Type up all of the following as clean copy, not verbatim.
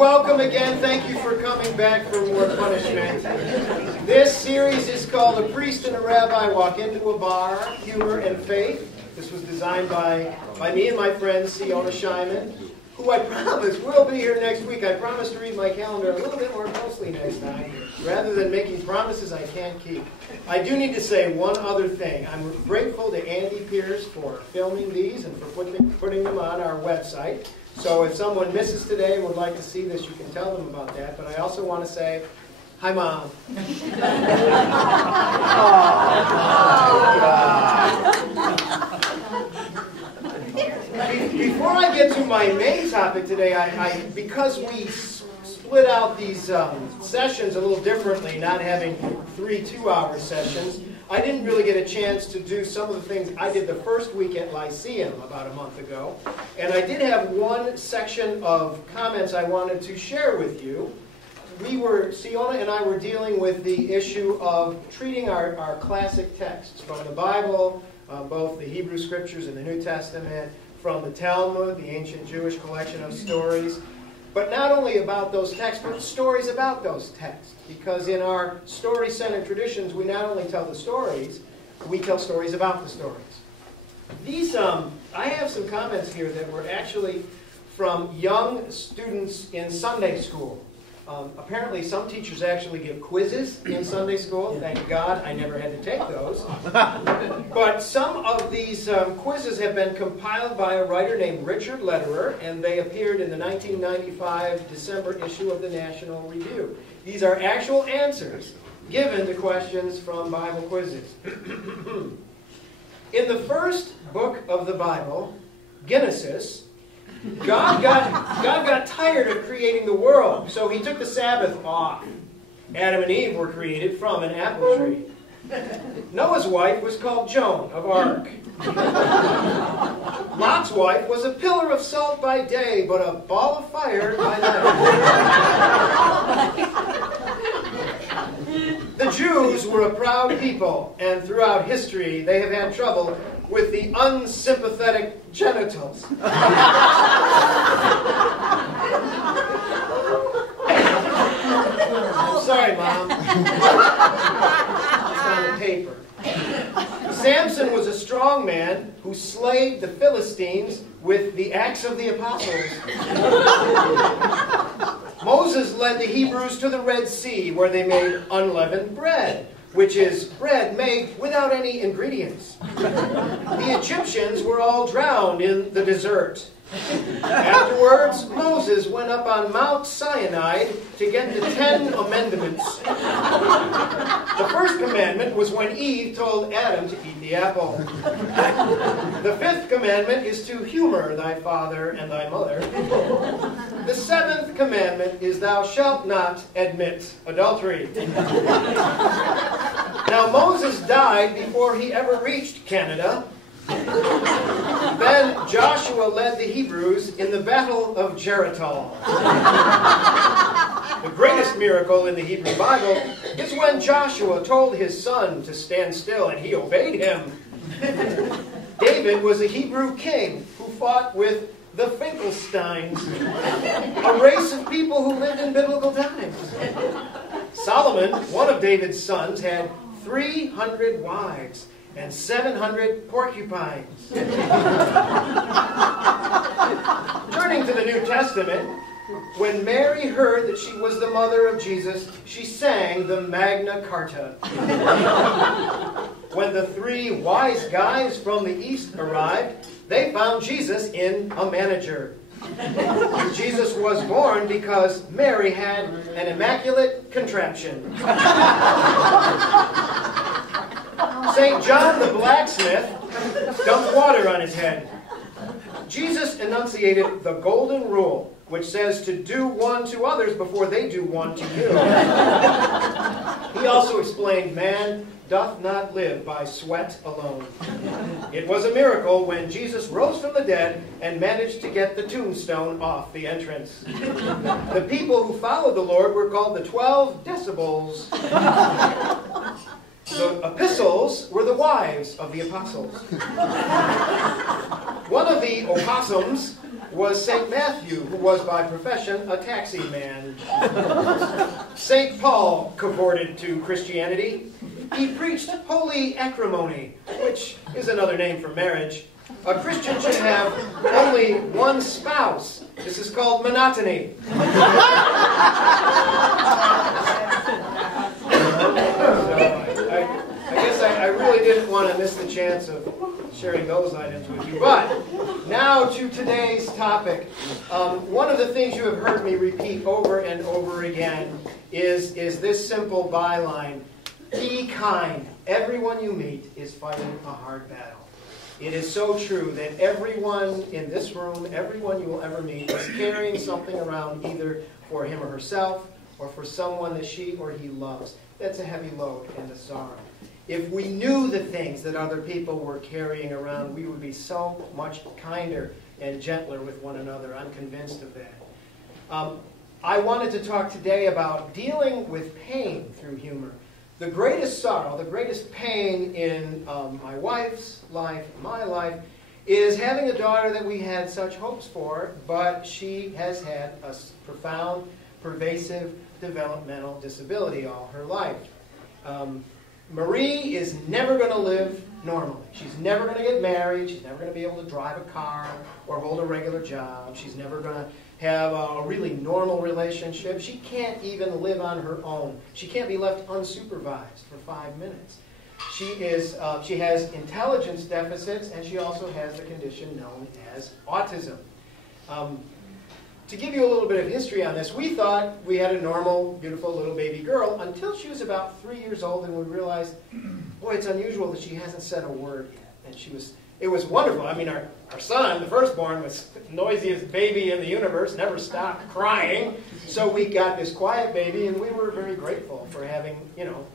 welcome again. Thank you for coming back for more punishment. This series is called The Priest and Rabbi Walk into a Bar, Humor and Faith. This was designed by me and my friend, Siona Scheinman, who I promise will be here next week. I promise to read my calendar a little bit more closely next time, rather than making promises I can't keep. I do need to say one other thing. I'm grateful to Andy Pierce for filming these and for putting them on our website. So if someone misses today and would like to see this, you can tell them about that. But I also want to say, hi, Mom. Before I get to my main topic today, because we split out these sessions a little differently, not having 3 two-hour sessions, I didn't really get a chance to do some of the things I did the first week at Lyceum about a month ago. And I did have one section of comments I wanted to share with you. Siona and I were dealing with the issue of treating our classic texts from the Bible, both the Hebrew Scriptures and the New Testament, from the Talmud, the ancient Jewish collection of stories, but not only about those texts, but stories about those texts. Because in our story-centered traditions, we not only tell the stories, we tell stories about the stories. These, I have some comments here that were actually from young students in Sunday school. Apparently, some teachers actually give quizzes in Sunday school. Thank God I never had to take those. But some of these quizzes have been compiled by a writer named Richard Lederer, and they appeared in the 1995 December issue of the National Review. These are actual answers given to questions from Bible quizzes. In the first book of the Bible, Genesis, God got tired of creating the world, so he took the Sabbath off. Adam and Eve were created from an apple tree. Noah's wife was called Joan of Arc. Lot's wife was a pillar of salt by day, but a ball of fire by night. The Jews were a proud people, and throughout history they have had trouble with the unsympathetic genitals. I'm sorry, Mom. It's on the paper. Samson was a strong man who slayed the Philistines with the axe of the apostles. Moses led the Hebrews to the Red Sea, where they made unleavened bread, which is bread made without any ingredients. The Egyptians were all drowned in the desert. Afterwards, Moses went up on Mount Sinai to get the 10 Amendments. The first commandment was when Eve told Adam to eat the apple. The 5th commandment is to humor thy father and thy mother. The 7th commandment is thou shalt not admit adultery. Now Moses died before he ever reached Canada. Then Joshua led the Hebrews in the Battle of Jericho. The greatest miracle in the Hebrew Bible is when Joshua told his son to stand still and he obeyed him. David was a Hebrew king who fought with the Finkelsteins, a race of people who lived in biblical times. Solomon, one of David's sons, had 300 wives and 700 porcupines. Turning to the New Testament, when Mary heard that she was the mother of Jesus, she sang the Magna Carta. When the 3 wise guys from the east arrived, they found Jesus in a manger. Jesus was born because Mary had an immaculate contraption. St. John the blacksmith dumped water on his head. Jesus enunciated the golden rule, which says to do one to others before they do one to you. He also explained man doth not live by sweat alone. It was a miracle when Jesus rose from the dead and managed to get the tombstone off the entrance. The people who followed the Lord were called the 12 decibels. The epistles were the wives of the apostles. One of the opossums was St. Matthew, who was by profession a taxi man. St. Paul cavorted to Christianity. He preached holy acrimony, which is another name for marriage. A Christian should have only one spouse. This is called monotony. I guess I really didn't want to miss the chance of sharing those items with you. But now to today's topic. One of the things you have heard me repeat over and over again is this simple byline: be kind. Everyone you meet is fighting a hard battle. It is so true that everyone in this room, everyone you will ever meet, is carrying something around either for him or herself or for someone that she or he loves. That's a heavy load and a sorrow. If we knew the things that other people were carrying around, we would be so much kinder and gentler with one another. I'm convinced of that. I wanted to talk today about dealing with pain through humor. The greatest sorrow, the greatest pain in my wife's life, my life, is having a daughter that we had such hopes for, but she has had a profound, pervasive developmental disability all her life. Marie is never going to live normally. She's never going to get married. She's never going to be able to drive a car or hold a regular job. She's never going to have a really normal relationship. She can't even live on her own. She can't be left unsupervised for 5 minutes. She has intelligence deficits, and she also has the condition known as autism. To give you a little bit of history on this, we thought we had a normal, beautiful little baby girl until she was about 3 years old, and we realized, boy, it's unusual that she hasn't said a word yet. And it was wonderful. I mean, our son, the firstborn, was the noisiest baby in the universe, never stopped crying. So we got this quiet baby, and we were very grateful for having,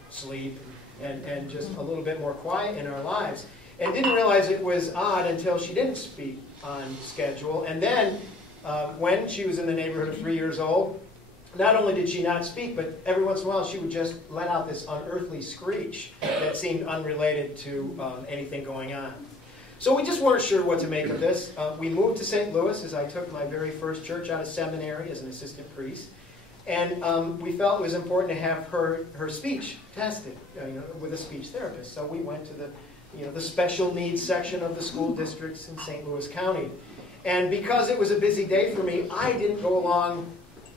sleep and just a little bit more quiet in our lives. And didn't realize it was odd until she didn't speak on schedule. And then when she was in the neighborhood of 3 years old, not only did she not speak, but every once in a while she would just let out this unearthly screech that seemed unrelated to anything going on. So we just weren't sure what to make of this. We moved to St. Louis as I took my very first church out of seminary as an assistant priest. And we felt it was important to have her speech tested with a speech therapist. So we went to the special needs section of the school districts in St. Louis County. And because it was a busy day for me, I didn't go along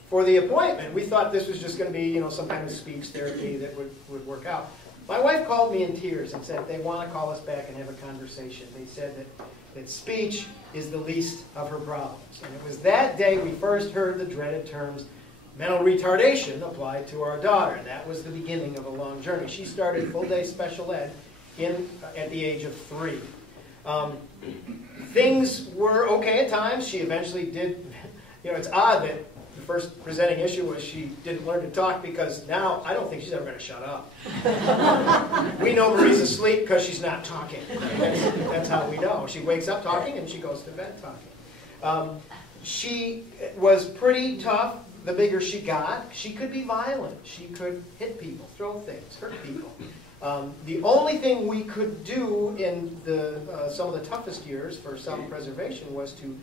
for the appointment. We thought this was just going to be some kind of speech therapy that would work out. My wife called me in tears and said they want to call us back and have a conversation. They said that speech is the least of her problems. And it was that day we first heard the dreaded terms mental retardation applied to our daughter. And that was the beginning of a long journey. She started full-day special ed at the age of 3. Things were okay at times. She eventually did, it's odd that the first presenting issue was she didn't learn to talk, because now I don't think she's ever going to shut up. We know Marie's asleep because she's not talking. That's how we know. She wakes up talking and she goes to bed talking. She was pretty tough. The bigger she got, she could be violent. She could hit people, throw things, hurt people. The only thing we could do in some of the toughest years for self-preservation was to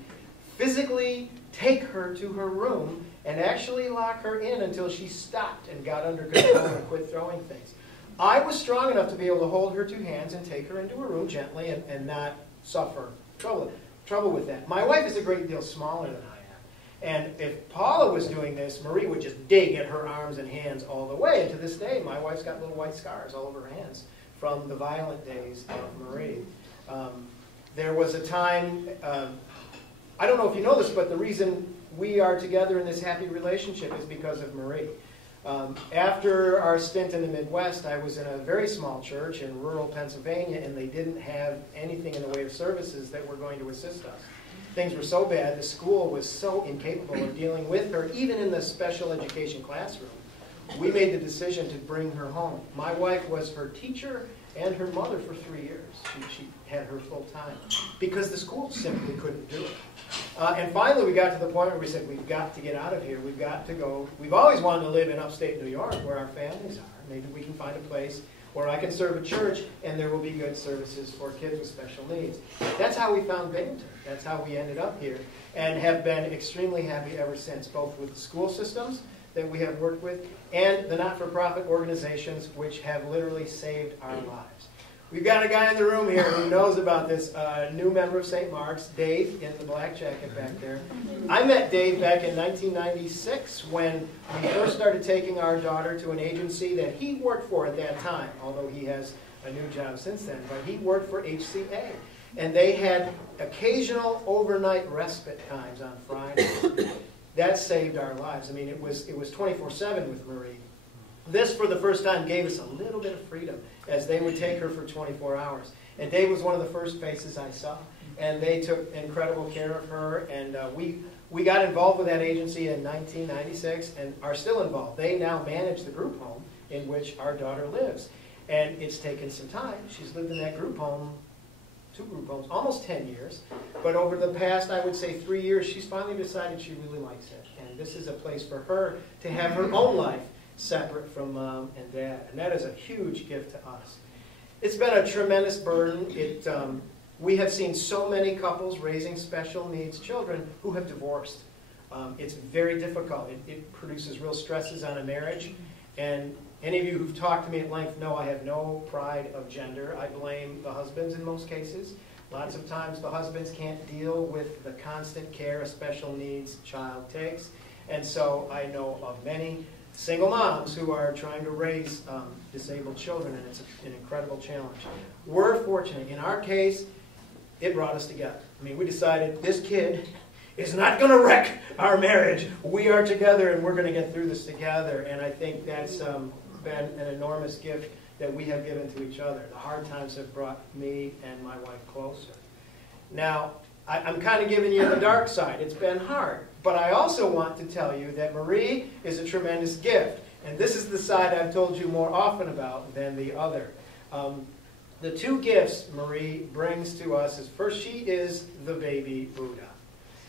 physically take her to her room and actually lock her in until she stopped and got under control and quit throwing things. I was strong enough to be able to hold her 2 hands and take her into her room gently and not suffer trouble with that. My wife is a great deal smaller than I am. And if Paula was doing this, Marie would just dig at her arms and hands all the way. And to this day, my wife's got little white scars all over her hands from the violent days of Marie. There was a time, I don't know if you know this, but the reason we are together in this happy relationship is because of Marie. After our stint in the Midwest, I was in a very small church in rural Pennsylvania, and they didn't have anything in the way of services that were going to assist us. Things were so bad, the school was so incapable of dealing with her, even in the special education classroom. We made the decision to bring her home. My wife was her teacher and her mother for 3 years. She had her full time because the school simply couldn't do it. And finally we got to the point where we said, we've got to get out of here. We've got to go. We've always wanted to live in upstate New York where our families are. Maybe we can find a place or I can serve a church and there will be good services for kids with special needs. That's how we found Binghamton. That's how we ended up here and have been extremely happy ever since, both with the school systems that we have worked with and the not-for-profit organizations which have literally saved our lives. We've got a guy in the room here who knows about this, new member of St. Mark's, Dave, in the black jacket back there. I met Dave back in 1996 when we first started taking our daughter to an agency that he worked for at that time, although he has a new job since then. But he worked for HCA, and they had occasional overnight respite times on Friday. That saved our lives. I mean, it was 24/7 with Marie. This, for the first time, gave us a little bit of freedom as they would take her for 24 hours. And Dave was one of the first faces I saw. And they took incredible care of her. And we got involved with that agency in 1996 and are still involved. They now manage the group home in which our daughter lives. And it's taken some time. She's lived in that group home, 2 group homes, almost 10 years. But over the past, I would say 3 years, she's finally decided she really likes it. And this is a place for her to have her own life, separate from mom and dad. And that is a huge gift to us. It's been a tremendous burden. We have seen so many couples raising special needs children who have divorced. It's very difficult. It produces real stresses on a marriage. And any of you who've talked to me at length know I have no pride of gender. I blame the husbands in most cases. Lots of times the husbands can't deal with the constant care a special needs child takes. And so I know of many single moms who are trying to raise disabled children, and it's an incredible challenge. We're fortunate. In our case, it brought us together. I mean, we decided this kid is not going to wreck our marriage. We are together, and we're going to get through this together, and I think that's been an enormous gift that we have given to each other. The hard times have brought me and my wife closer. Now, I'm kind of giving you the dark side. It's been hard. But I also want to tell you that Marie is a tremendous gift. And this is the side I've told you more often about than the other. The 2 gifts Marie brings to us is, first, she is the baby Buddha.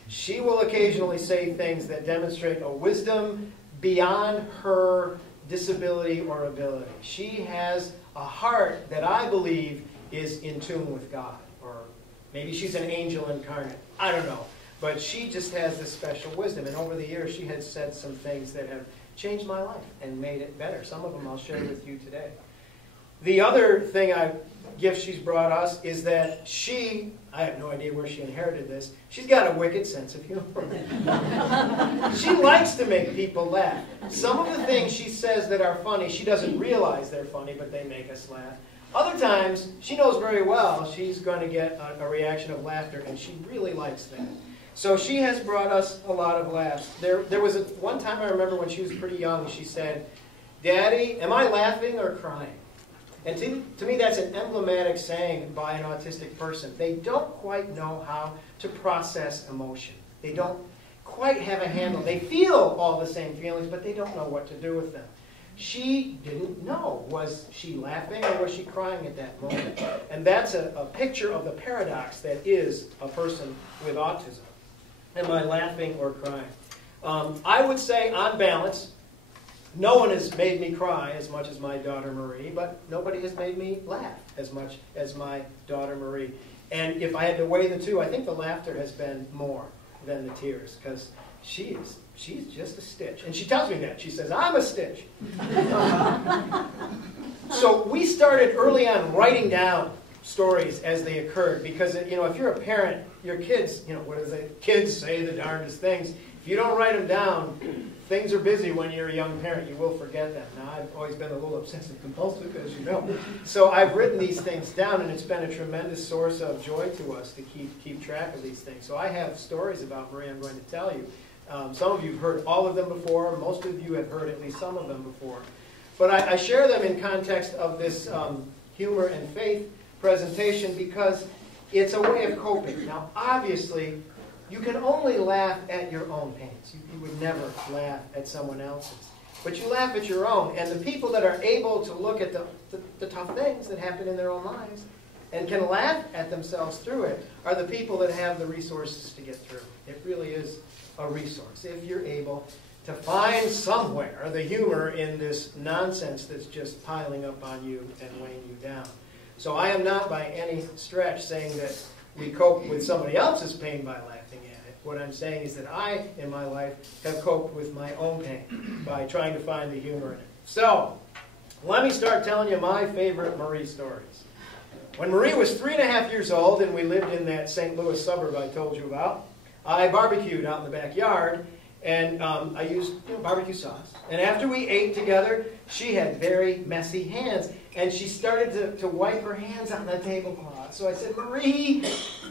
She will occasionally say things that demonstrate a wisdom beyond her disability or ability. She has a heart that I believe is in tune with God. Or maybe she's an angel incarnate. I don't know. But she just has this special wisdom. And over the years, she has said some things that have changed my life and made it better. Some of them I'll share with you today. The other gift she's brought us is that I have no idea where she inherited this, she's got a wicked sense of humor. She likes to make people laugh. Some of the things she says that are funny, she doesn't realize they're funny, but they make us laugh. Other times, she knows very well she's going to get a reaction of laughter, and she really likes that. So she has brought us a lot of laughs. There was one time I remember when she was pretty young, she said, "Daddy, am I laughing or crying?" And to me, that's an emblematic saying by an autistic person. They don't quite know how to process emotion. They don't quite have a handle. They feel all the same feelings, but they don't know what to do with them. She didn't know. Was she laughing or was she crying at that moment? And that's a picture of the paradox that is a person with autism. Am I laughing or crying? I would say, on balance, no one has made me cry as much as my daughter Marie, but nobody has made me laugh as much as my daughter Marie. And if I had to weigh the 2, I think the laughter has been more than the tears, because she's just a stitch. And she tells me that. She says, "I'm a stitch." So we started early on writing down stories as they occurred, because if you're a parent, your kids, what does it? Kids say the darndest things. If you don't write them down, things are busy when you're a young parent. You will forget them. Now, I've always been a little obsessive compulsive, as you know. So I've written these things down, and it's been a tremendous source of joy to us to keep track of these things. So I have stories about Marie I'm going to tell you. Some of you have heard all of them before. Most of you have heard at least some of them before. But I share them in context of this humor and faith presentation because it's a way of coping. Now, obviously, you can only laugh at your own pains. You would never laugh at someone else's. But you laugh at your own. And the people that are able to look at the tough things that happen in their own lives and can laugh at themselves through it are the people that have the resources to get through. It really is a resource if you're able to find somewhere the humor in this nonsense that's just piling up on you and weighing you down. So I am not by any stretch saying that we cope with somebody else's pain by laughing at it. What I'm saying is that I, in my life, have coped with my own pain by trying to find the humor in it. So, let me start telling you my favorite Marie stories. When Marie was 3.5 years old and we lived in that St. Louis suburb I told you about, I barbecued out in the backyard, and I used barbecue sauce. And after we ate together, she had very messy hands, and she started to wipe her hands on the tablecloth. So I said, Marie,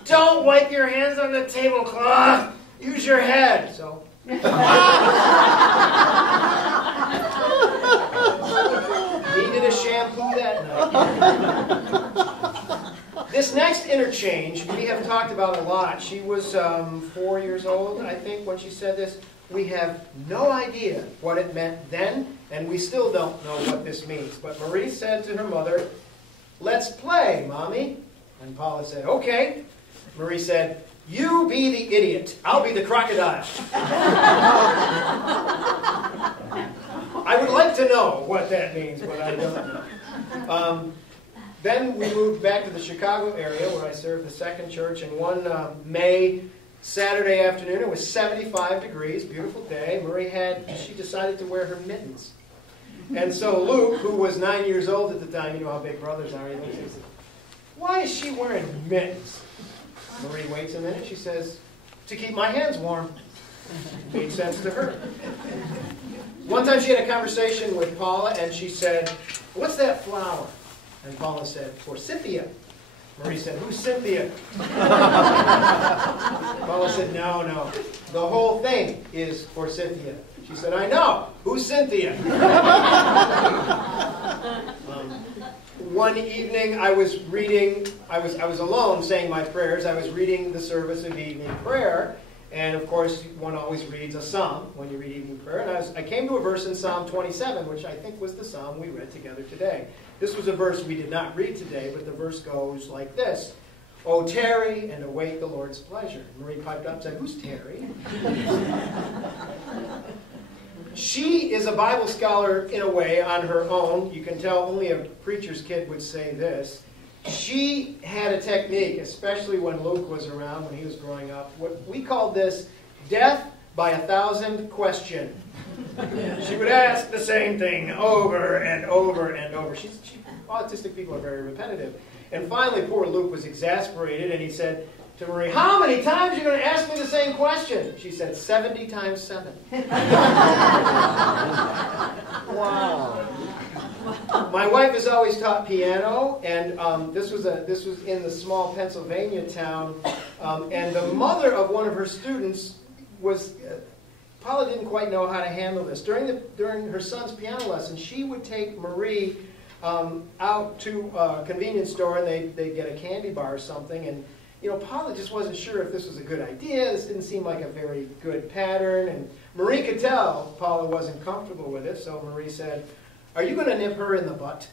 don't wipe your hands on the tablecloth. Use your head. So needed a shampoo that night. This next interchange we have talked about a lot. She was 4 years old, I think, when she said this. We have no idea what it meant then, and we still don't know what this means. But Marie said to her mother, "Let's play, Mommy." And Paula said, "Okay." Marie said, "You be the idiot. I'll be the crocodile." I would like to know what that means, but I don't know. Then we moved back to the Chicago area where I served the second church, and one May Saturday afternoon, it was 75 degrees, beautiful day. She decided to wear her mittens. And so Luke, who was 9 years old at the time, you know how big brothers are, he looks and says, "Why is she wearing mittens?" Marie waits a minute, she says, "To keep my hands warm." Made sense to her. One time she had a conversation with Paula, and she said, "What's that flower?" And Paula said, "Forsythia." Marie said, "Who's Cynthia?" Paula said, No. The whole thing is Forsythia." She said, "I know. Who's Cynthia?" One evening I was reading, I was alone saying my prayers. I was reading the service of evening prayer. And of course, one always reads a psalm when you read evening prayer. And I came to a verse in Psalm 27, which I think was the psalm we read together today. This was a verse we did not read today, but the verse goes like this: "O tarry and await the Lord's pleasure." Marie piped up and said, "Who's Terry?" She is a Bible scholar in a way on her own. You can tell only a preacher's kid would say this. She had a technique, especially when Luke was around, when he was growing up. We called this death by 1,000 question. She would ask the same thing over and over and over. Autistic people are very repetitive. And finally, poor Luke was exasperated, and he said to Marie, "How many times are you going to ask me the same question?" She said, 70 times 7. Wow. My wife has always taught piano, and this was in the small Pennsylvania town, and the mother of one of her students was... Paula didn't quite know how to handle this. During her son's piano lesson, she would take Marie out to a convenience store, and they'd get a candy bar or something, and Paula just wasn't sure if this was a good idea. This didn't seem like a very good pattern, and Marie could tell Paula wasn't comfortable with it, so Marie said, "Are you going to nip her in the butt?"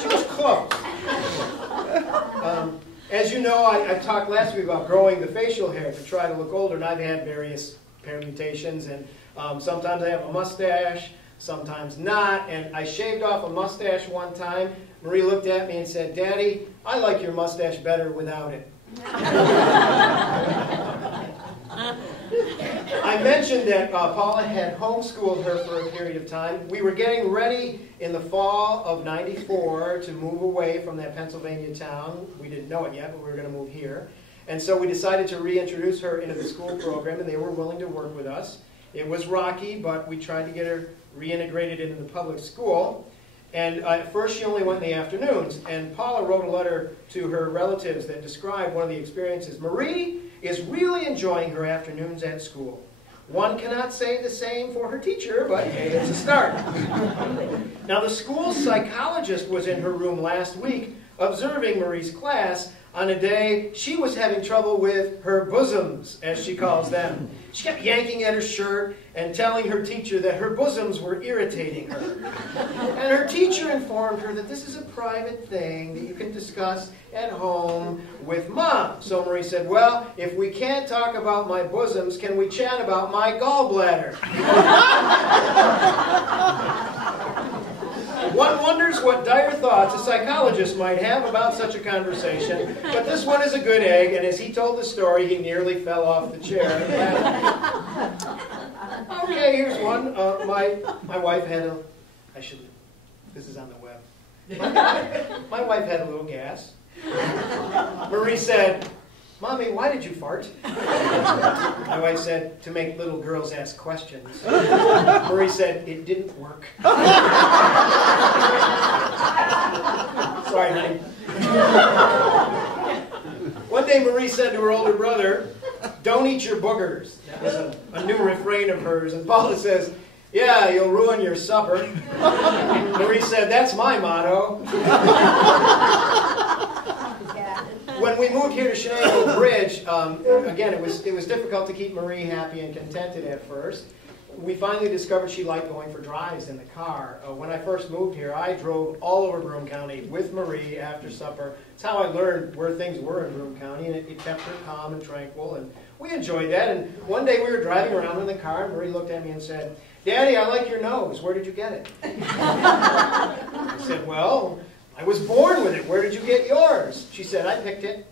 She was close. As you know, I talked last week about growing the facial hair to try to look older, and I've had various permutations, and sometimes I have a mustache, sometimes not, and I shaved off a mustache one time. Marie looked at me and said, "Daddy, I like your mustache better without it." I mentioned that Paula had homeschooled her for a period of time. We were getting ready in the fall of '94 to move away from that Pennsylvania town. We didn't know it yet, but we were going to move here. And so we decided to reintroduce her into the school program, and they were willing to work with us. It was rocky, but we tried to get her reintegrated into the public school. And at first she only went in the afternoons. And Paula wrote a letter to her relatives that described one of the experiences. "Marie is really enjoying her afternoons at school. One cannot say the same for her teacher, but hey, it's a start." Now the school psychologist was in her room last week observing Marie's class on a day she was having trouble with her bosoms, as she calls them. She kept yanking at her shirt and telling her teacher that her bosoms were irritating her. And her teacher informed her that this is a private thing that you can discuss at home with Mom. So Marie said, well, if we can't talk about my bosoms, can we chat about my gallbladder? One wonders what dire thoughts a psychologist might have about such a conversation, but this one is a good egg, and as he told the story, he nearly fell off the chair. Okay, here's one. My wife had a... This is on the web. My wife had a little gas. Marie said, Mommy, why did you fart? My wife said, to make little girls ask questions. Marie said, it didn't work. Sorry, honey. One day Marie said to her older brother, don't eat your boogers. That was a new refrain of hers. And Paula says, yeah, you'll ruin your supper. Marie said, that's my motto. When we moved here to Shenango Bridge, again, it was difficult to keep Marie happy and contented at first. We finally discovered she liked going for drives in the car. When I first moved here, I drove all over Broome County with Marie after supper. It's how I learned where things were in Broome County, and it kept her calm and tranquil, and we enjoyed that. And one day we were driving around in the car, and Marie looked at me and said, Daddy, I like your nose. Where did you get it? I said, well, I was born with it. Where did you get yours? She said, I picked it.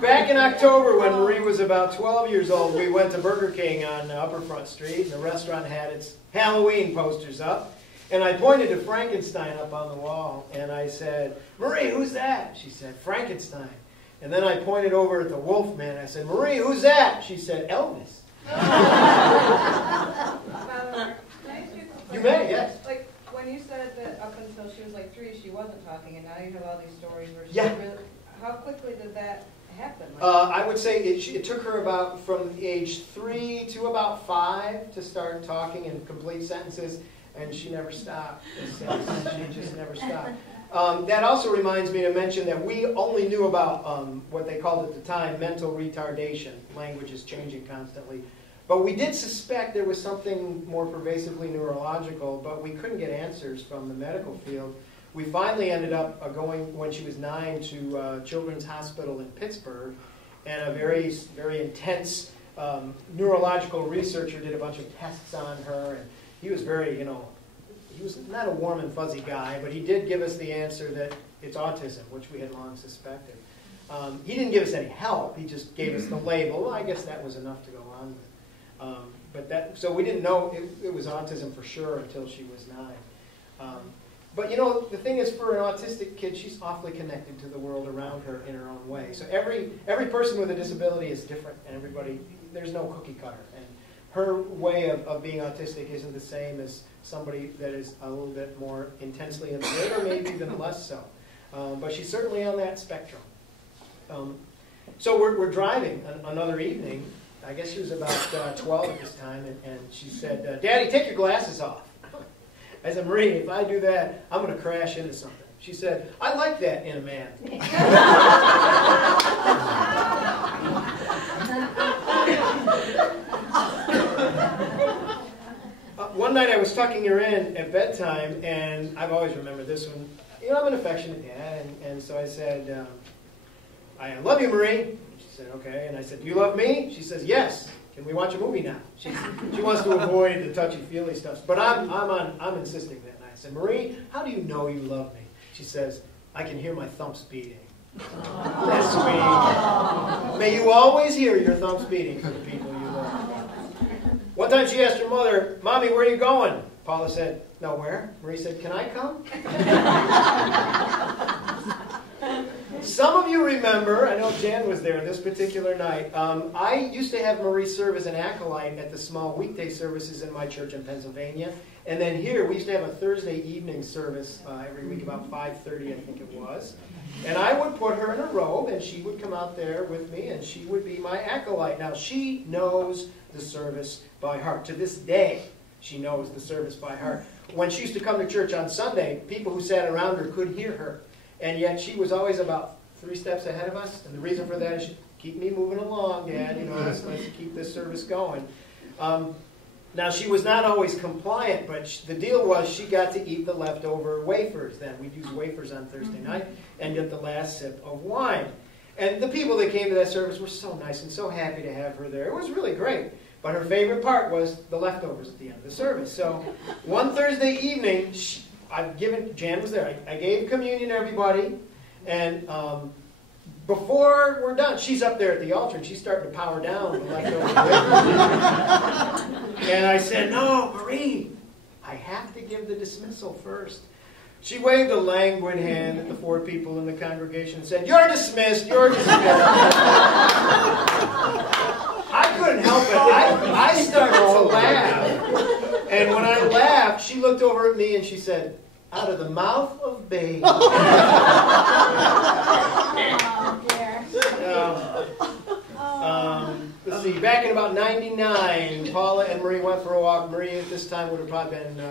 Back in October, when Marie was about 12 years old, we went to Burger King on Upper Front Street, and the restaurant had its Halloween posters up. And I pointed to Frankenstein up on the wall, and I said, Marie, who's that? She said, Frankenstein. And then I pointed over at the Wolfman. I said, Marie, who's that? She said, Elvis. You may, yes. Like, when you said that up until she was like 3, she wasn't talking, and now you have all these stories where she really... How quickly did that happen? I would say it took her about from age 3 to about 5 to start talking in complete sentences, and she never stopped. She just never stopped. That also reminds me to mention that we only knew about what they called at the time mental retardation. Language is changing constantly. But we did suspect there was something more pervasively neurological, but we couldn't get answers from the medical field. We finally ended up going, when she was 9, to Children's Hospital in Pittsburgh, and a very, very intense neurological researcher did a bunch of tests on her, and he was very, he was not a warm and fuzzy guy, but he did give us the answer that it's autism, which we had long suspected. He didn't give us any help. He just gave us the label. Well, I guess that was enough to go on with. So we didn't know it was autism for sure until she was 9. But the thing is, for an autistic kid, she's awfully connected to the world around her in her own way. So every person with a disability is different, and there's no cookie cutter. And her way of being autistic isn't the same as somebody that is a little bit more intensely in the way, or maybe even less so. But she's certainly on that spectrum. So we're driving another evening. I guess she was about 12 at this time, and she said, Daddy, take your glasses off. I said, Marie, if I do that, I'm going to crash into something. She said, I like that in a man. One night I was tucking her in at bedtime, and I've always remembered this one. I'm an affectionate dad, and so I said, I love you, Marie. She said, okay. And I said, do you love me? She says, yes. Can we watch a movie now? She wants to avoid the touchy-feely stuff. But I'm insisting that night. I said, Marie, how do you know you love me? She says, I can hear my thumps beating. That's sweet. May you always hear your thumps beating for the people you love. One time she asked her mother, Mommy, where are you going? Paula said, nowhere. Marie said, can I come? Some of you remember, I know Jan was there this particular night, I used to have Marie serve as an acolyte at the small weekday services in my church in Pennsylvania. And then here, we used to have a Thursday evening service every week, about 5:30, I think it was. And I would put her in a robe, and she would come out there with me, and she would be my acolyte. Now, she knows the service by heart. To this day, She knows the service by heart. When she used to come to church on Sunday, people who sat around her could hear her. And yet she was always about 3 steps ahead of us. And the reason for that is, keep me moving along, Dad. You know, let's keep this service going. Now, she was not always compliant, but the deal was she got to eat the leftover wafers then. We'd use wafers on Thursday night and get the last sip of wine. And the people that came to that service were so nice and so happy to have her there. It was really great. But her favorite part was the leftovers at the end of the service. So one Thursday evening, Jan was there. I gave communion to everybody. And before we're done, she's up there at the altar, and she's starting to power down the leftover wafers. And I said, no, Marie, I have to give the dismissal first. She waved a languid hand at the 4 people in the congregation and said, you're dismissed, you're dismissed. I couldn't help it. I started to laugh. And when I laughed, she looked over at me and she said, out of the mouth of babes. Let's see, back in about 99, Paula and Marie went for a walk. Marie at this time would have probably been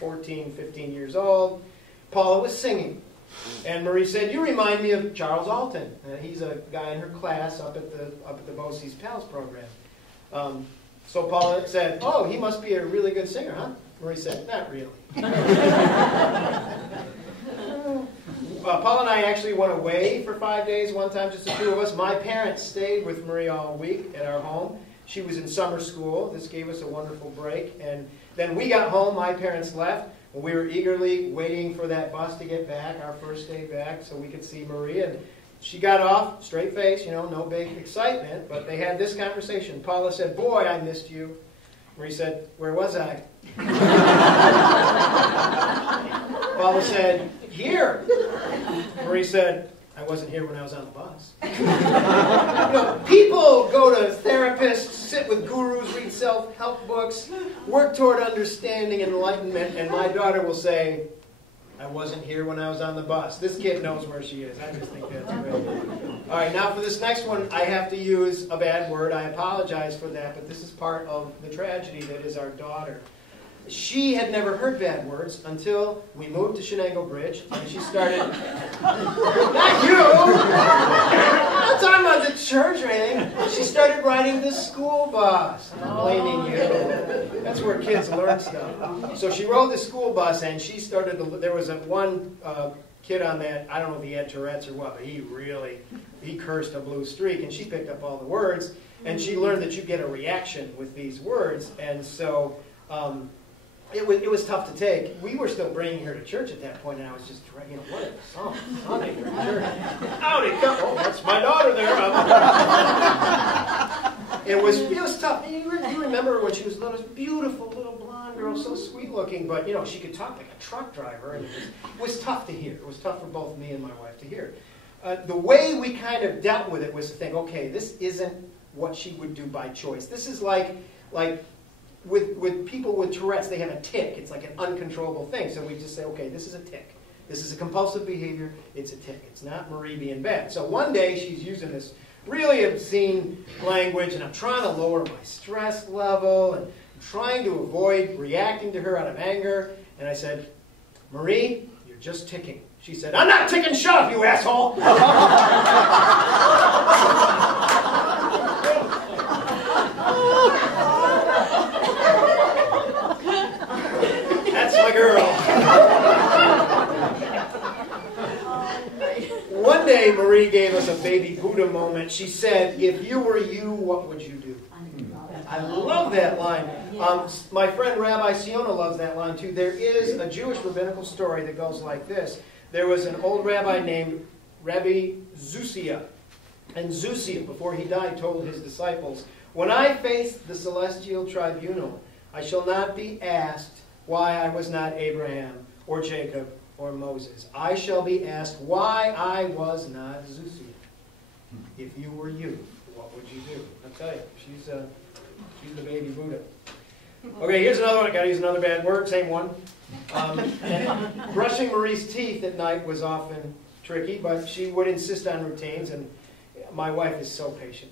14, 15 years old. Paula was singing. And Marie said, you remind me of Charles Alton. He's a guy in her class up at the BOCES PALS program. So Paula said, oh, he must be a really good singer, huh? Marie said, not really. Paula and I actually went away for 5 days one time, just the 2 of us. My parents stayed with Marie all week at our home. She was in summer school. This gave us a wonderful break. And then we got home. My parents left. We were eagerly waiting for that bus to get back, our first day back, so we could see Marie. And she got off, straight face, you know, no big excitement. But they had this conversation. Paula said, boy, I missed you. Marie said, where was I? Paula said, here. Marie said, I wasn't here when I was on the bus. You know, people go to therapists, sit with gurus, read self-help books, work toward understanding and enlightenment, and my daughter will say, I wasn't here when I was on the bus. This kid knows where she is. I just think that's great. All right, now for this next one, I have to use a bad word. I apologize for that, but this is part of the tragedy that is our daughter. She had never heard bad words until we moved to Shenango Bridge, and she started, not you, I'm not talking about the church or anything. She started riding the school bus. I'm blaming you. That's where kids learn stuff. So she rode the school bus, and she started to, there was one kid on that, I don't know if he had Tourette's or what, but he cursed a blue streak, and she picked up all the words, and she learned that you get a reaction with these words, and so it was tough to take. We were still bringing her to church at that point, and I was just, you know, what a song, Sunday for church. Howdy, come. Oh, that's my daughter there. It was tough. You remember when she was little, this beautiful little blonde girl, so sweet looking, but you know, she could talk like a truck driver, and it was tough to hear. It was tough for both me and my wife to hear. The way we kind of dealt with it was to think, okay, this isn't what she would do by choice. This is like with people with Tourette's, they have a tic. It's like an uncontrollable thing. So we just say, okay, this is a tic. This is a compulsive behavior. It's a tic. It's not Marie being bad. So one day she's using this really obscene language, and I'm trying to lower my stress level, and I'm trying to avoid reacting to her out of anger. And I said, Marie, you're just ticking. She said, I'm not ticking. Shut up, you asshole. That's my girl. One day, Marie gave us a baby Buddha moment. She said, if you were you, what would you do? I love that line. My friend Rabbi Siona loves that line too. There is a Jewish rabbinical story that goes like this. There was an old rabbi named Rabbi Zusia. And Zusia, before he died, told his disciples, when I face the celestial tribunal, I shall not be asked why I was not Abraham or Jacob or Moses. I shall be asked why I was not Zusia. If you were you, what would you do? I'll tell you, she's the baby Buddha. Okay, here's another one. I got to use another bad word, same one. Brushing Marie's teeth at night was often tricky, but she would insist on routines, and my wife is so patient.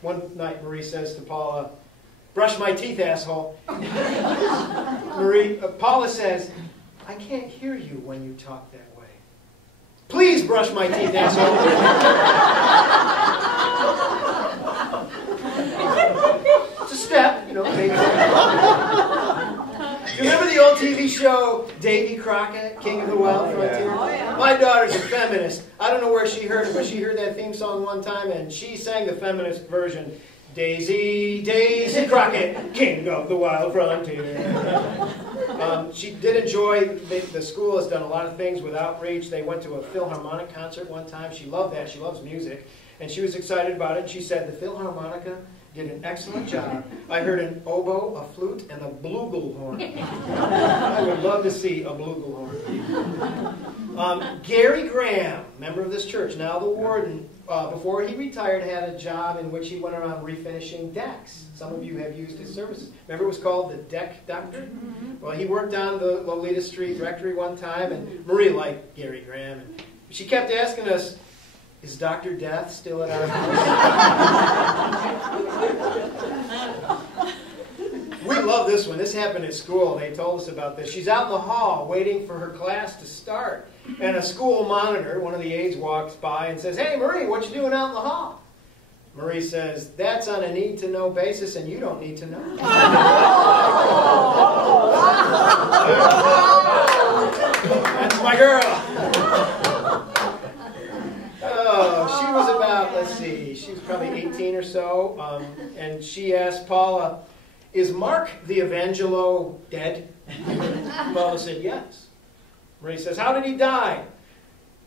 One night Marie says to Paula, brush my teeth, asshole. Paula says, I can't hear you when you talk that way. Please brush my teeth, asshole. It's a step, maybe. You remember the old TV show, Davy Crockett, King of the Wild Frontier? Oh, yeah. My daughter's a feminist. I don't know where she heard it, but she heard that theme song one time, and she sang the feminist version. Daisy, Daisy Crockett, King of the Wild Frontier. She did enjoy, the school has done a lot of things with outreach. They went to a Philharmonic concert one time. She loved that. She loves music. And she was excited about it. She said the Philharmonica did an excellent job. I heard an oboe, a flute, and a blugelhorn. I would love to see a blugelhorn. Gary Graham, member of this church, now the warden, before he retired, had a job in which he went around refinishing decks. Some of you have used his services. Remember it was called the Deck Doctor? Well, he worked on the Lolita Street Rectory one time, and Marie liked Gary Graham. And she kept asking us, is Dr. Death still at our house? We love this one. This happened at school. They told us about this. She's out in the hall waiting for her class to start. And a school monitor, one of the aides, walks by and says, hey, Marie, what you doing out in the hall? Marie says, that's on a need-to-know basis, and you don't need to know. That's my girl. Oh, she was about, let's see, she was probably 18 or so, and she asked Paula, is Mark the Evangelo dead? Paula said, yes. Marie says, how did he die?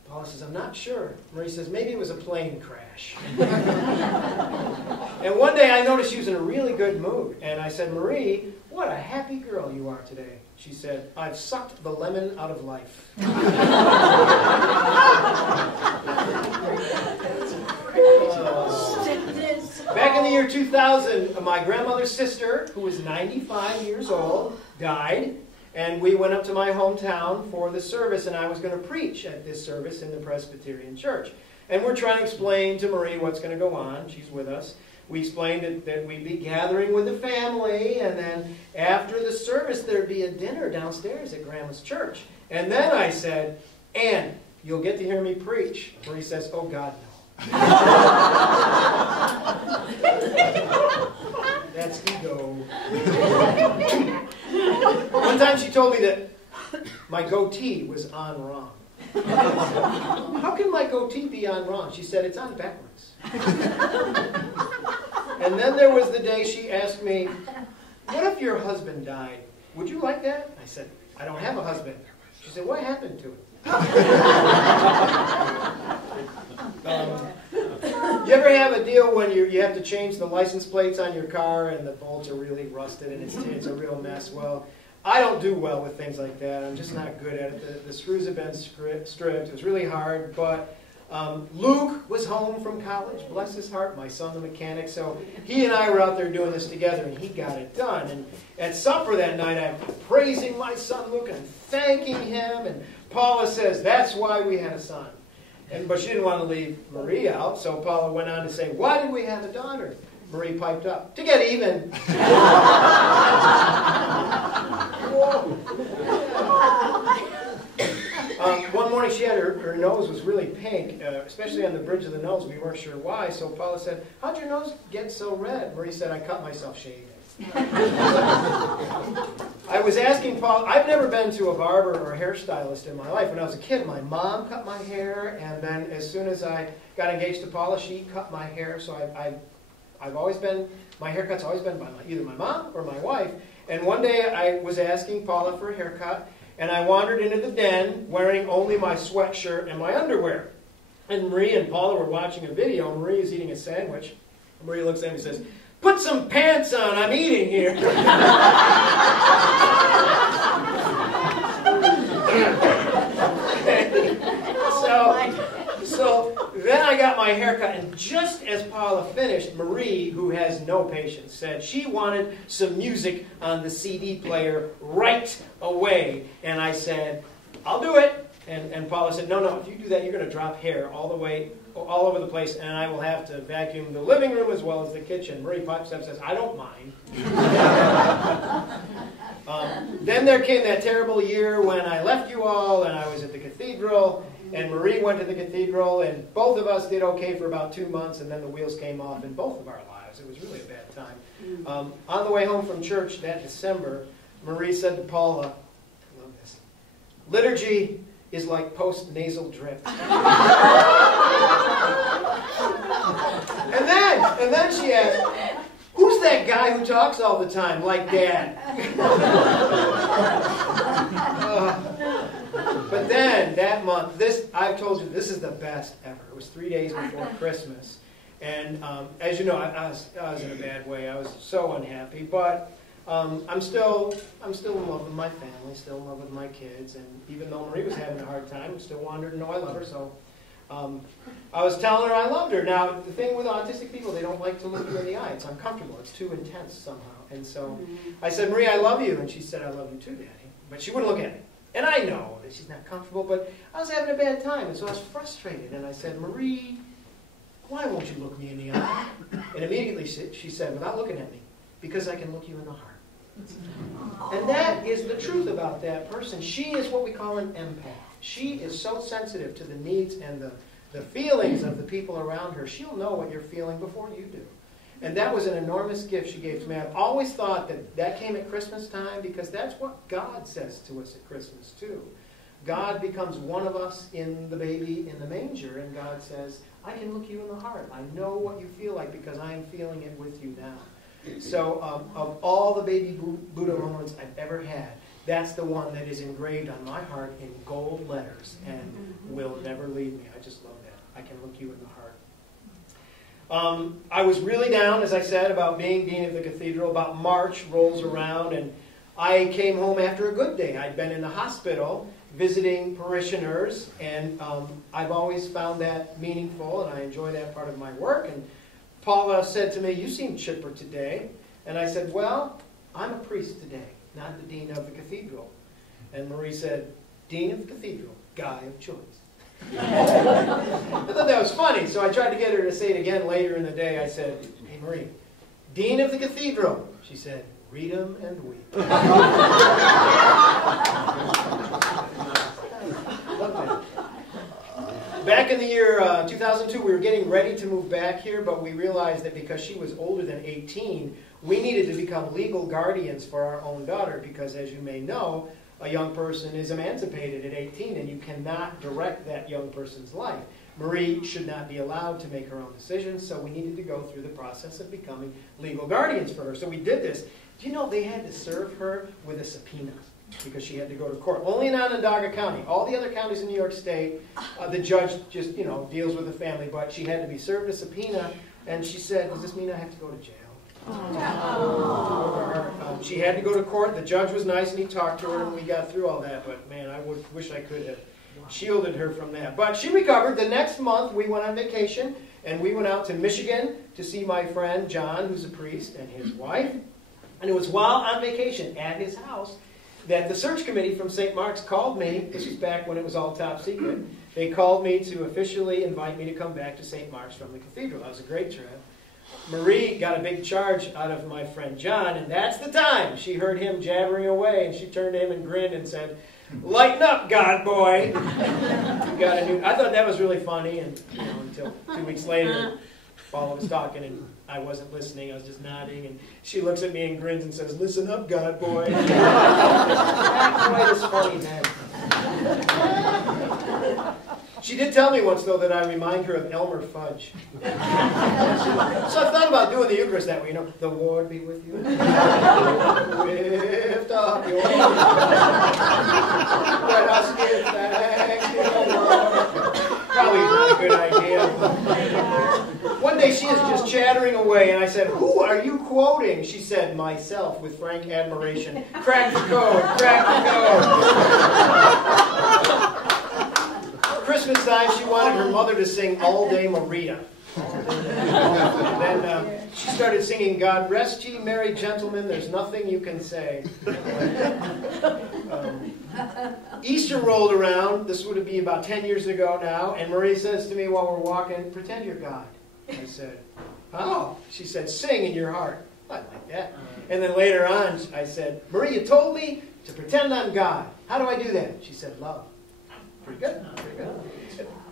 Paula says, I'm not sure. Marie says, maybe it was a plane crash. And one day I noticed she was in a really good mood, and I said, Marie, what a happy girl you are today. She said, I've sucked the lemon out of life. Back in the year 2000, my grandmother's sister, who was 95 years old, died. And we went up to my hometown for the service, and I was going to preach at this service in the Presbyterian Church. And we're trying to explain to Marie what's going to go on. She's with us. We explained that we'd be gathering with the family, and then after the service, there'd be a dinner downstairs at Grandma's church. And then I said, Ann, you'll get to hear me preach. Marie says, oh, God, no. That's ego. One time she told me that my goatee was on wrong. How can my goatee be on wrong? She said, it's on backwards. And then there was the day she asked me, what if your husband died? Would you like that? I said, I don't have a husband. She said, what happened to it? You ever have a deal when you have to change the license plates on your car and the bolts are really rusted and it's a real mess? Well, I don't do well with things like that. I'm just not good at it. The screws have been stripped. It was really hard, but Luke was home from college, bless his heart, my son the mechanic, so he and I were out there doing this together, and he got it done. And at supper that night, I'm praising my son Luke and thanking him, and Paula says, that's why we had a son. But she didn't want to leave Marie out, so Paula went on to say, why did we have a daughter? Marie piped up, to get even. One morning she had her nose was really pink, especially on the bridge of the nose. We weren't sure why, so Paula said, how'd your nose get so red? Marie said, I cut myself shaving. I was asking Paula, I've never been to a barber or a hairstylist in my life. When I was a kid, my mom cut my hair, and then as soon as I got engaged to Paula, she cut my hair, so I've always been, my haircut's always been by either my mom or my wife. And one day I was asking Paula for a haircut, and I wandered into the den wearing only my sweatshirt and my underwear. And Marie and Paula were watching a video, and Marie is eating a sandwich. Marie looks at me and says, put some pants on, I'm eating here. So then I got my haircut, and just as Paula finished, Marie, who has no patience, said she wanted some music on the CD player right away. And I said, I'll do it. And Paula said, no, if you do that, you're going to drop hair all the way all over the place, and I will have to vacuum the living room as well as the kitchen. Marie pipes up and says, I don't mind. Then there came that terrible year when I left you all, and I was at the cathedral, and Marie went to the cathedral, and both of us did okay for about 2 months, and then the wheels came off in both of our lives. It was really a bad time. On the way home from church that December, Marie said to Paula, I love this, liturgy is like post-nasal drip. And then she asked, who's that guy who talks all the time, like Dad? But then, that month, I've told you, this is the best ever. It was 3 days before Christmas. And as you know, I was in a bad way. I was so unhappy. But I'm still in love with my family, still in love with my kids. And even though Marie was having a hard time, I still wanted her to know I love her. So I was telling her I loved her. Now, the thing with autistic people, they don't like to look you in the eye. It's uncomfortable. It's too intense somehow. And so I said, Marie, I love you. And she said, I love you too, Daddy. But she wouldn't look at me. And I know that she's not comfortable, but I was having a bad time. And so I was frustrated. And I said, Marie, why won't you look me in the eye? And immediately she said, without looking at me, because I can look you in the heart. And that is the truth about that person. She is what we call an empath. She is so sensitive to the needs and the feelings of the people around her. She'll know what you're feeling before you do. And that was an enormous gift she gave to me. I've always thought that came at Christmas time because that's what God says to us at Christmas too. God becomes one of us in the baby in the manger, and God says, I can look you in the heart. I know what you feel like because I am feeling it with you now. So of all the baby Buddha moments I've ever had, that's the one that is engraved on my heart in gold letters and will never leave me. I just love that. I can look you in the heart. I was really down, as I said, about being dean of the cathedral. About March rolls around, and I came home after a good day. I'd been in the hospital visiting parishioners, and I've always found that meaningful, and I enjoy that part of my work. And Paula said to me, you seem chipper today. And I said, well, I'm a priest today, not the dean of the cathedral. And Marie said, dean of the cathedral, guy of choice. I thought that was funny, so I tried to get her to say it again later in the day. I said, hey Marie, dean of the cathedral. She said, read 'em and weep. Back in the year 2002, we were getting ready to move back here, but we realized that because she was older than 18, we needed to become legal guardians for our own daughter because, as you may know, a young person is emancipated at 18, and you cannot direct that young person's life. Marie should not be allowed to make her own decisions, so we needed to go through the process of becoming legal guardians for her. So we did this. Do you know they had to serve her with a subpoena because she had to go to court? Only in Onondaga County. All the other counties in New York State, the judge just, deals with the family, but she had to be served a subpoena, and she said, does this mean I have to go to jail? She had to go to court. The judge was nice and he talked to her and we got through all that, but man, I wish I could have shielded her from that. But she recovered. The next month we went on vacation and we went out to Michigan to see my friend John, who's a priest, and his wife. And it was while on vacation at his house that the search committee from St. Mark's called me. This was back when it was all top secret. They called me to officially invite me to come back to St. Mark's from the cathedral. That was a great trip. Marie got a big charge out of my friend John, and that's the time she heard him jabbering away, and she turned to him and grinned and said, lighten up, God boy. I thought that was really funny, and until 2 weeks later, Paula was talking, and I wasn't listening. I was just nodding, and she looks at me and grins and says, listen up, God boy. God boy is funny, man. She did tell me once, though, that I remind her of Elmer Fudge. So I thought about doing the Eucharist that way, the Lord be with you. Lift up your hands. Let us give thanks to the Lord. Probably not a good idea. One day she is just chattering away, and I said, who are you quoting? She said, myself, with frank admiration. Crack the code, crack the code. Christmas time, she wanted her mother to sing All Day Maria. And then she started singing, God rest ye merry gentlemen, there's nothing you can say. Easter rolled around, this would be about 10 years ago now, and Marie says to me while we're walking, pretend you're God. I said, how? She said, sing in your heart. I like that. And then later on, I said, Marie, you told me to pretend I'm God. How do I do that? She said, love. Pretty good. Pretty good.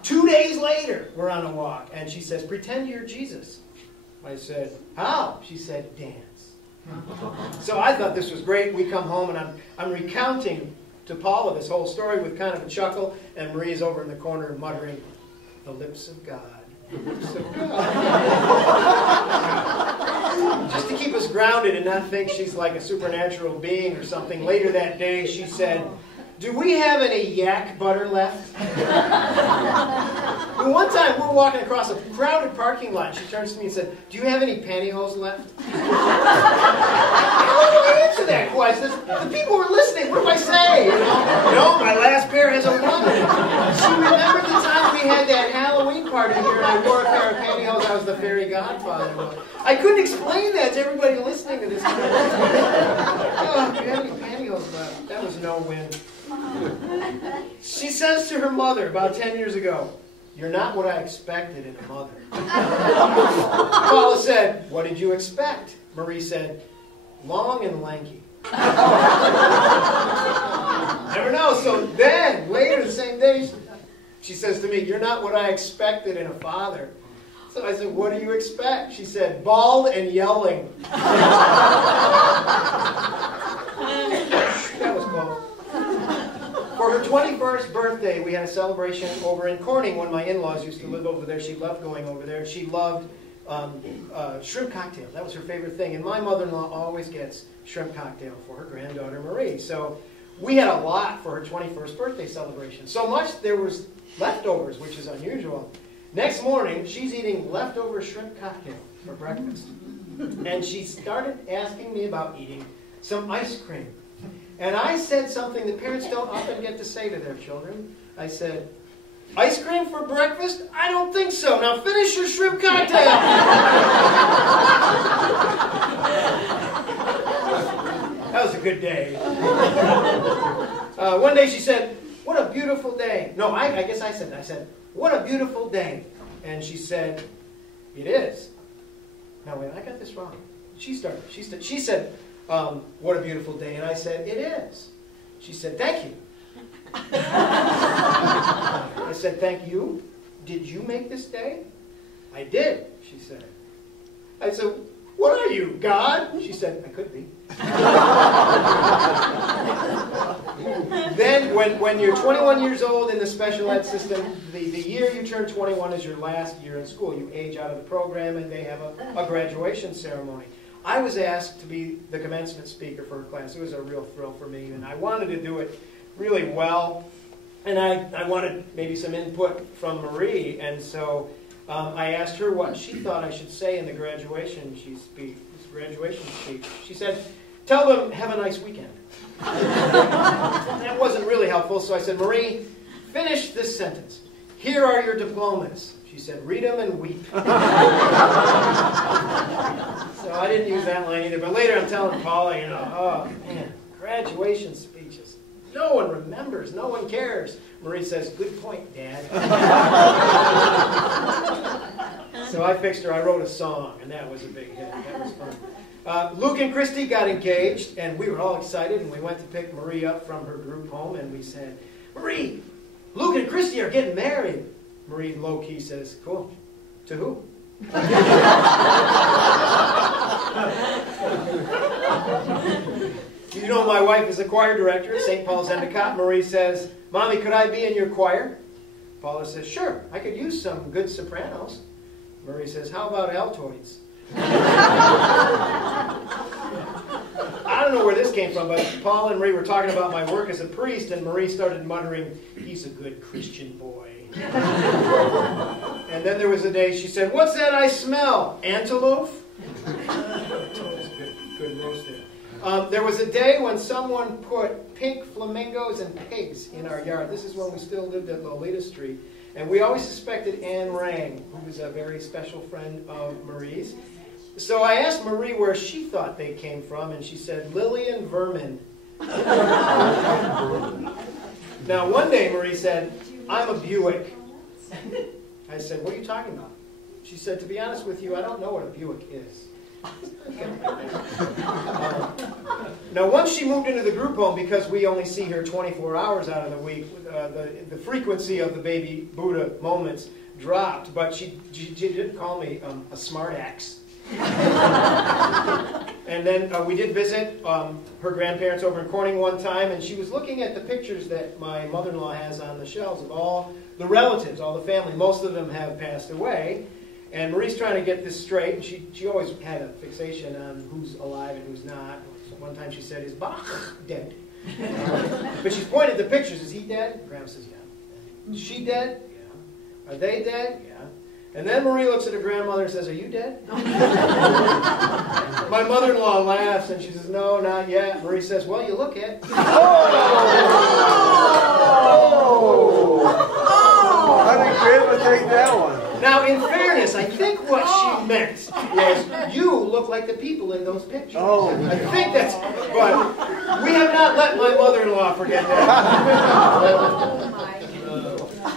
2 days later, we're on a walk, and she says, pretend you're Jesus. I said, how? She said, dance. So I thought this was great. We come home, and I'm recounting to Paula this whole story with kind of a chuckle, and Marie's over in the corner muttering, the lips of God. The lips of God. Just to keep us grounded and not think she's like a supernatural being or something, later that day she said, do we have any yak butter left? And one time we're walking across a crowded parking lot. She turns to me and said, do you have any pantyhose left? How do I answer that question? The people were listening. What do I say? No, my last pair has a woman. She remembered the time we had that Halloween party here and I wore a pair of pantyhose. I was the fairy godfather. I couldn't explain that to everybody listening to this. Oh, do you have any pantyhose left? That was no win. She says to her mother about 10 years ago, you're not what I expected in a mother. Paula said, what did you expect? Marie said, long and lanky. Never know. So then, later the same day, she says to me, you're not what I expected in a father. So I said, what do you expect? She said, bald and yelling. That was close. For her 21st birthday, we had a celebration over in Corning. One of my in-laws used to live over there. She loved going over there. She loved shrimp cocktail. That was her favorite thing. And my mother-in-law always gets shrimp cocktail for her granddaughter, Marie. So we had a lot for her 21st birthday celebration. So much there was leftovers, which is unusual. Next morning, she's eating leftover shrimp cocktail for breakfast. And she started asking me about eating some ice cream. And I said something that parents don't often get to say to their children. I said, ice cream for breakfast? I don't think so. Now finish your shrimp cocktail. That was a good day. One day she said, what a beautiful day. No, I guess I said, what a beautiful day. And she said, it is. No, wait, I got this wrong. She said, what a beautiful day. And I said, it is. She said, thank you. I said, thank you? Did you make this day? I did, she said. I said, what are you, God? She said, I could be. Then, when you're 21 years old in the special ed system, the year you turn 21 is your last year in school. You age out of the program, and they have a graduation ceremony. I was asked to be the commencement speaker for her class. It was a real thrill for me, and I wanted to do it really well. And I wanted maybe some input from Marie, and so I asked her what she thought I should say in the graduation speech. She said, tell them, have a nice weekend. That wasn't really helpful, so I said, Marie, finish this sentence. Here are your diplomas. She said, read them and weep. So I didn't use that line either, but later I'm telling Paula, oh man, graduation speeches. No one remembers, no one cares. Marie says, good point, Dad. So I fixed her, I wrote a song, and that was a big hit. That was fun. Luke and Christy got engaged, and we were all excited, and we went to pick Marie up from her group home, and we said, Marie, Luke and Christy are getting married. Marie low-key says, cool. To who? You know my wife is a choir director at St. Paul's Endicott. Marie says, Mommy, could I be in your choir? Paula says, sure, I could use some good sopranos. Marie says, how about altoids? I don't know where this came from, but Paul and Marie were talking about my work as a priest, and Marie started muttering, he's a good Christian boy. And then there was a day she said, what's that I smell? Antelope? Good roasted. There was a day when someone put pink flamingos and pigs in our yard. This is when we still lived at Lolita Street. And we always suspected Anne Rang, who was a very special friend of Marie's. So I asked Marie where she thought they came from, and she said, Lillian Vermin. Now, one day Marie said, I'm a Buick. I said, what are you talking about? She said, to be honest with you, I don't know what a Buick is. Now, once she moved into the group home, because we only see her 24 hours out of the week, the frequency of the baby Buddha moments dropped, but she did call me a smart axe. And then we did visit her grandparents over in Corning one time, and she was looking at the pictures that my mother-in-law has on the shelves of all the relatives, all the family. Most of them have passed away. And Marie's trying to get this straight, and she always had a fixation on who's alive and who's not. So one time she said, is Bach dead? But she's pointed at the pictures. Is he dead? Grandma says, yeah. Is she dead? Yeah. Are they dead? Yeah. And then Marie looks at her grandmother and says, are you dead? My mother-in-law laughs, and she says, no, not yet. Marie says, well, you look it. How did Grandma take that one? Now, in fairness, I think what she meant was, you look like the people in those pictures. Oh. I think that's, but we have not let my mother-in-law forget that.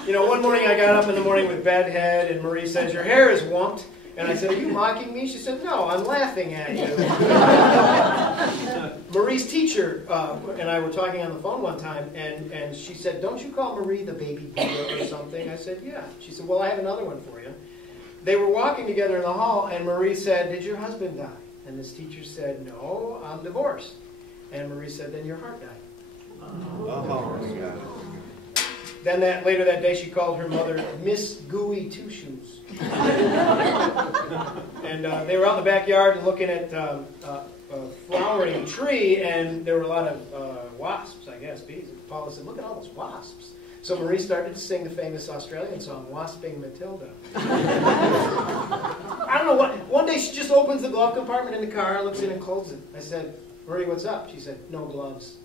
You know, one morning I got up in the morning with bad head, and Marie says, your hair is womped. And I said, are you mocking me? She said, no, I'm laughing at you. Marie's teacher and I were talking on the phone one time, and she said, don't you call Marie the baby Buddha or something? I said, yeah. She said, well, I have another one for you. They were walking together in the hall, and Marie said, did your husband die? And this teacher said, no, I'm divorced. And Marie said, then your heart died. Oh, yeah. Then later that day, she called her mother Miss Gooey Two Shoes. And they were out in the backyard and looking at a flowering tree, and there were a lot of wasps, I guess, bees. And Paula said, look at all those wasps. So Marie started to sing the famous Australian song, Wasping Matilda. I don't know what. One day she just opens the glove compartment in the car, looks in and closes it. I said, Marie, what's up? She said, no gloves.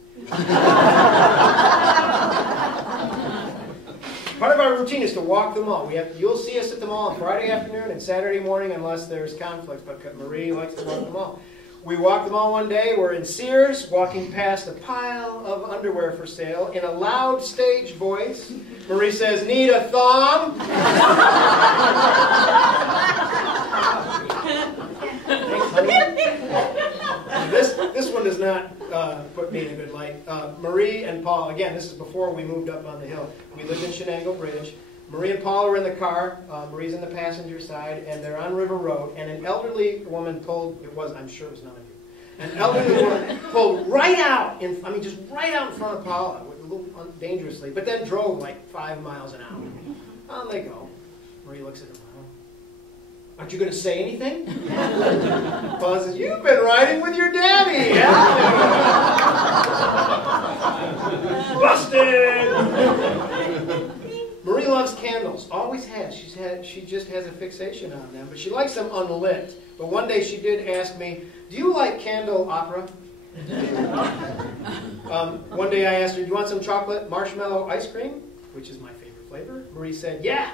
Part of our routine is to walk the mall. You'll see us at the mall on Friday afternoon and Saturday morning unless there's conflict, but Marie likes to walk the mall. We walked the mall one day. We're in Sears, walking past a pile of underwear for sale. In a loud stage voice, Marie says, need a thong? Thanks, honey. This one does not put me in a good light. Marie and Paul, again, this is before we moved up on the hill. We lived in Shenango Bridge. Marie and Paul are in the car. Marie's in the passenger side, and they're on River Road. And an elderly woman pulled, I'm sure it was none of you. An elderly woman pulled right out, just right out in front of Paula, a little dangerously, but then drove like 5 miles an hour. On they go. Marie looks at her. Aren't you going to say anything? Paula says, you've been riding with your daddy, haven't you? Busted! Marie loves candles, always has. She just has a fixation on them, but she likes them unlit. But one day she did ask me, do you like candle opera? One day I asked her, do you want some chocolate marshmallow ice cream? Which is my favorite flavor. Marie said, yeah.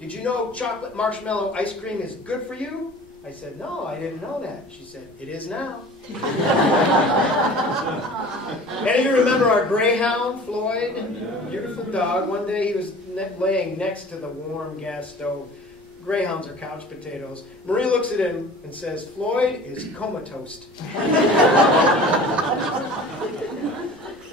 Did you know chocolate marshmallow ice cream is good for you? I said, no, I didn't know that. She said, it is now. Any of you remember our greyhound, Floyd? Beautiful dog. One day he was laying next to the warm gas stove. Greyhounds are couch potatoes. Marie looks at him and says, Floyd is comatose.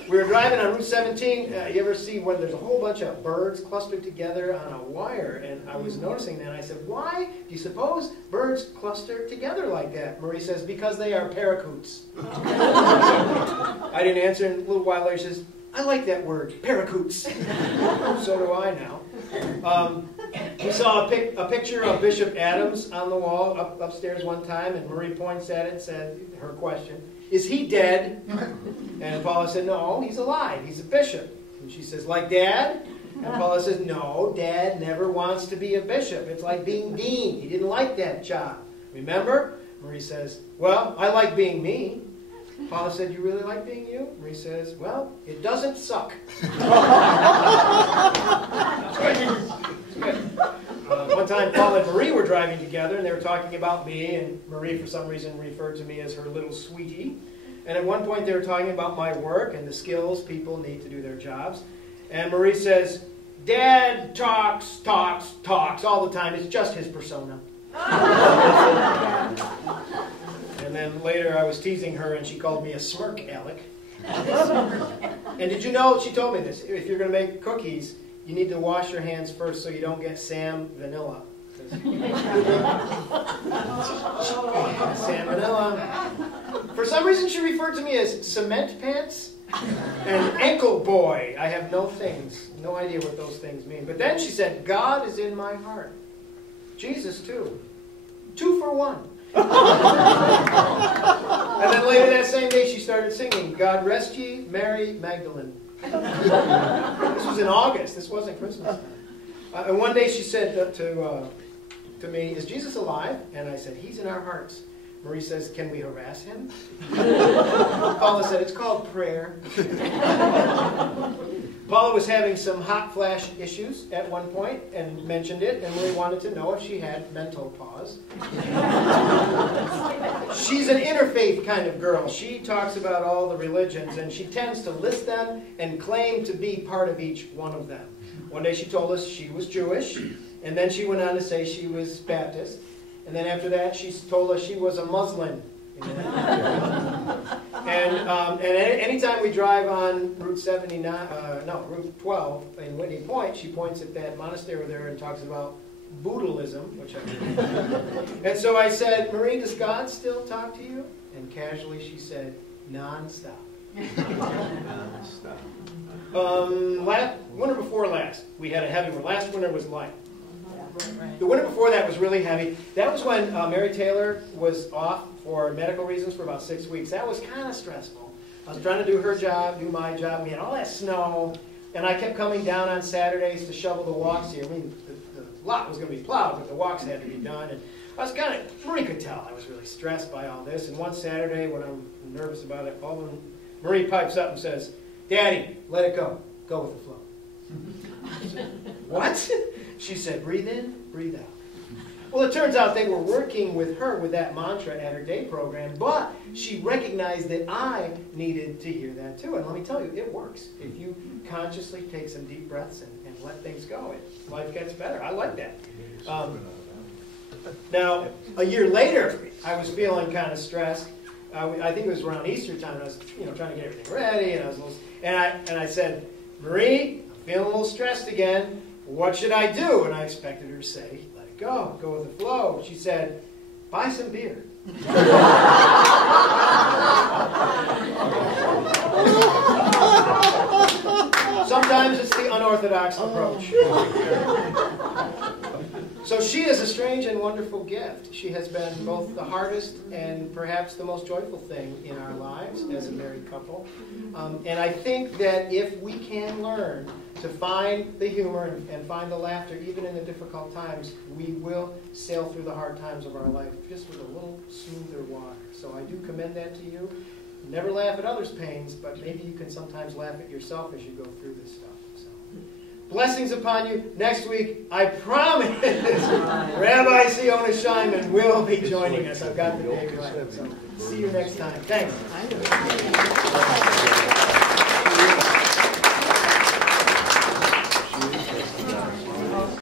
We were driving on Route 17. You ever see when there's a whole bunch of birds clustered together on a wire? And I was noticing that. And I said, why do you suppose birds cluster together like that? Marie says, because they are paracoots. I didn't answer. And a little while later she says, I like that word, paracoots. So do I now. We saw a picture of Bishop Adams on the wall upstairs one time, and Marie points at it and said, her question, is he dead? And Paula said, no, he's alive. He's a bishop. And she says, like Dad? And Paula says, no, Dad never wants to be a bishop. It's like being dean. He didn't like that job. Remember? Marie says, well, I like being me. Paula said, you really like being you? Marie says, well, it doesn't suck. One time, Paul and Marie were driving together, and they were talking about me, and Marie, for some reason, referred to me as her little sweetie. And at one point, they were talking about my work and the skills people need to do their jobs. And Marie says, Dad talks all the time. It's just his persona. And then later, I was teasing her, and she called me a smirk Alec. And did you know, she told me this, if you're going to make cookies, you need to wash your hands first so you don't get Sam Vanilla. Sam Vanilla. For some reason, she referred to me as cement pants and ankle boy. I have no idea what those things mean. But then she said, God is in my heart. Jesus, too. 2 for 1. And then later that same day, she started singing, God rest ye, Mary Magdalene. This was in August. This wasn't Christmas. And one day she said to me, is Jesus alive? And I said, he's in our hearts. Marie says, can we harass him? Paula said, it's called prayer. Paula was having some hot flash issues at one point and mentioned it, and Marie wanted to know if she had mental pause. She's an interfaith kind of girl. She talks about all the religions, and she tends to list them and claim to be part of each one of them. One day she told us she was Jewish, and then she went on to say she was Baptist, and then after that she told us she was a Muslim. And anytime we drive on Route 12 in Whitney Point, she points at that monastery there and talks about Buddhism, which I mean. And so I said, Marie, does God still talk to you? And casually she said, non-stop. Winter before last, we had a heavy one. Last winter was light. The winter before that was really heavy. That was when Mary Taylor was off for medical reasons for about 6 weeks. That was kind of stressful. I was trying to do her job, do my job. We had all that snow, and I kept coming down on Saturdays to shovel the walks here. I mean, the lot was going to be plowed, but the walks had to be done. And I was kind of, Marie could tell I was really stressed by all this. And one Saturday, when I'm nervous about it, Marie pipes up and says, Daddy, let it go. Go with the flow. I said, what? She said, breathe in, breathe out. Well, it turns out they were working with her with that mantra at her day program, but she recognized that I needed to hear that too. And let me tell you, it works. If you consciously take some deep breaths and let things go, life gets better. I like that. Now, a year later, I was feeling kind of stressed. I think it was around Easter time. And I was, trying to get everything ready, and I said, Marie, I'm feeling a little stressed again. What should I do? And I expected her to say, let it go with the flow. She said, buy some beer. Sometimes it's the unorthodox approach. So she is a strange and wonderful gift. She has been both the hardest and perhaps the most joyful thing in our lives as a married couple. And I think that if we can learn to find the humor and find the laughter even in the difficult times, we will sail through the hard times of our life just with a little smoother water. So I do commend that to you. Never laugh at others' pains, but maybe you can sometimes laugh at yourself as you go through this stuff. So, blessings upon you. Next week, I promise, Rabbi Siona Scheinman will be joining us. I've got the day right. So see you next time. Thanks.